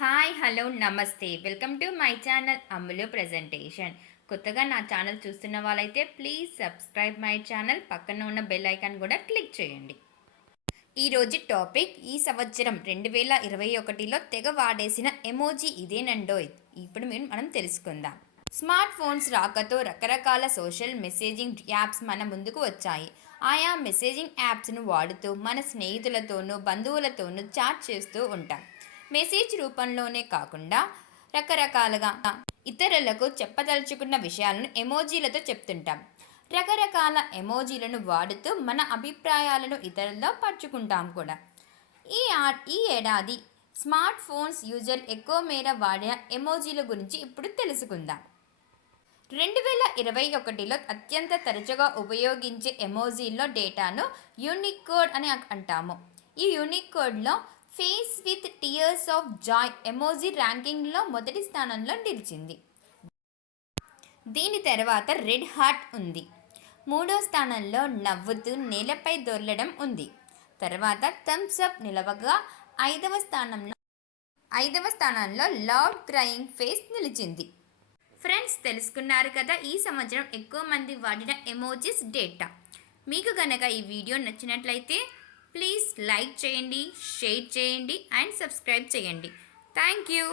Hi hello నమస్తే welcome to my channel Ammulu presentation. కొత్తగా నా ఛానల్ చూస్తున్న వాళ్ళైతే ప్లీజ్ సబ్స్క్రైబ్ మై ఛానల్, పక్కన ఉన్న బెల్ ఐకాన్ కూడా క్లిక్ చేయండి. ఈరోజు టాపిక్ ఈ సంవత్సరం 2021లో తెగ వాడేసిన ఎమోజీ ఇదేనండోయ్. ఇప్పుడు మనం తెలుసుకుందాం. స్మార్ట్ ఫోన్స్ రాకతో రకరకాల సోషల్ మెసేజింగ్ యాప్స్ మన ముందుకు వచ్చాయి. ఆయా మెసేజింగ్ యాప్స్ను వాడుతూ మన స్నేహితులతోనూ బంధువులతోనూ చాట్ చేస్తూ ఉంటాం. మెసేజ్ రూపంలోనే కాకుండా రకరకాలుగా ఇతరులకు చెప్పదలుచుకున్న విషయాలను ఎమోజీలతో చెప్తుంటాం. రకరకాల ఎమోజీలను వాడుతూ మన అభిప్రాయాలను ఇతరులతో పంచుకుంటాం కూడా. ఈ ఏడాది స్మార్ట్ ఫోన్స్ యూజర్ ఎక్కువ మేర వాడిన ఎమోజీల గురించి ఇప్పుడు తెలుసుకుందాం. 2021లో అత్యంత తరచుగా ఉపయోగించే ఎమోజీల్లో డేటాను యూనికోడ్ అని అంటాము. ఈ యూనికోడ్లో face with tears of joy emoji ర్యాంకింగ్లో మొదటి స్థానంలో నిలిచింది. దీని తర్వాత రెడ్ హార్ట్ ఉంది. మూడో స్థానంలో నవ్వుతూ నేలపై దొర్లడం ఉంది. తర్వాత థమ్స్ అప్ నిలవగా ఐదవ స్థానంలో లౌడ్ క్రయింగ్ ఫేస్ నిలిచింది. ఫ్రెండ్స్, తెలుసుకున్నారు కదా ఈ సంవత్సరం ఎక్కువ మంది వాడిన ఎమోజీస్ డేటా. మీకు గనక ఈ వీడియో నచ్చినట్లయితే ప్లీజ్ లైక్ చేయండి, షేర్ చేయండి అండ్ సబ్స్క్రైబ్ చేయండి. Thank you.